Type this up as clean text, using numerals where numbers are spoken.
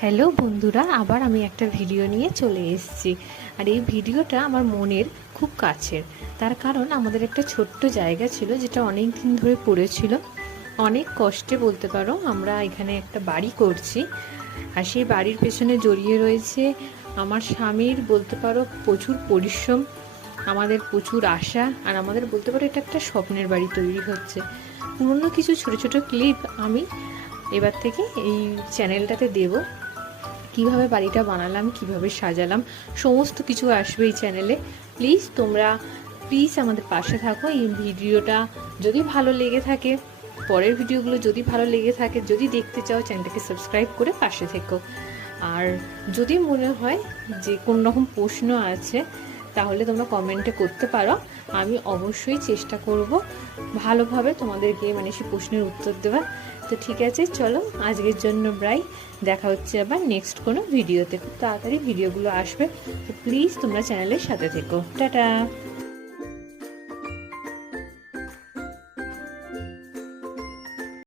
Hello বন্ধুরা, আবার আমি একটা ভিডিও নিয়ে চলে এসেছি। আর এই ভিডিওটা আমার মনের খুব কাছের। তার কারণ আমাদের একটা ছোট্ট জায়গা ছিল যেটা অনেক দিন ধরে পড়েছিল। অনেক কষ্টে বলতে পারো আমরা এখানে একটা বাড়ি করছি। আর সেই বাড়ির পেছনে জড়িয়ে রয়েছে আমার স্বামীর বলতে পারো প্রচুর পরিশ্রম, আমাদের প্রচুর আশা। আর আমাদের বলতে পারো এটা একটা স্বপ্নের বাড়ি তৈরি হচ্ছে। পুরনো কিছু ছোট ছোট ক্লিপ আমি এবার থেকে এই চ্যানেলটাতে দেবো। কিভাবে বাড়িটা বানালাম, কিভাবে সাজালাম, সমস্ত কিছু আসবে এই চ্যানেলে। প্লিজ আমাদের পাশে থাকো। এই ভিডিওটা যদি ভালো লেগে থাকে, পরের ভিডিওগুলো যদি ভালো লেগে থাকে, যদি দেখতে চাও, চ্যানেলটাকে সাবস্ক্রাইব করে পাশে থেকো। আর যদি মনে হয় যে কোন রকম প্রশ্ন আছে তাহলে তোমরা কমেন্টে করতে পারো। আমি অবশ্যই চেষ্টা করব ভালোভাবে তোমাদেরকে সেই প্রশ্নের উত্তর দেওয়ার। তো ঠিক আছে, চলো আজকের জন্য বাই। দেখা হচ্ছে আবার নেক্সট কোনো ভিডিওতে। খুব তাড়াতাড়ি ভিডিওগুলো আসবে, তো প্লিজ তোমরা চ্যানেলের সাথে থেকো। টাটা।